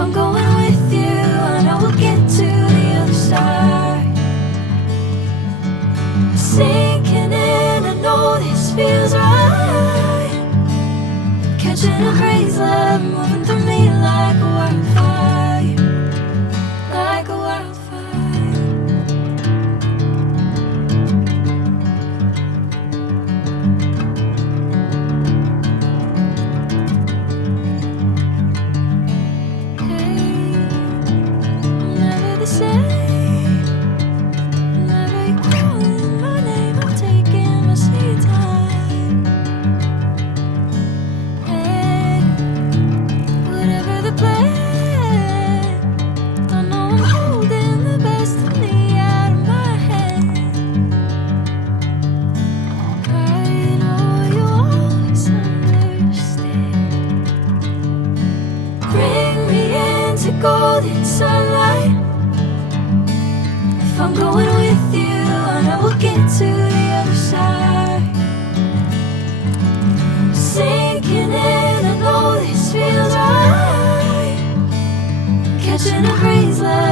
I'm going with you, I know we'll get to the other side. Sinking in, I know this feels right. Catching a crazy love, moving through me like a wildfire, like a wildfire. Hey, I'm never the same. Whenever you're calling my name, I'm taking my sweet time. Hey, whatever the plan, I know I'm holding the best of me out of my hand. I know you always understand. Bring me into golden sunlight. If I'm going with you, I know we'll get to the other side. Sinking in, I know this feels right. Catching a crazy love.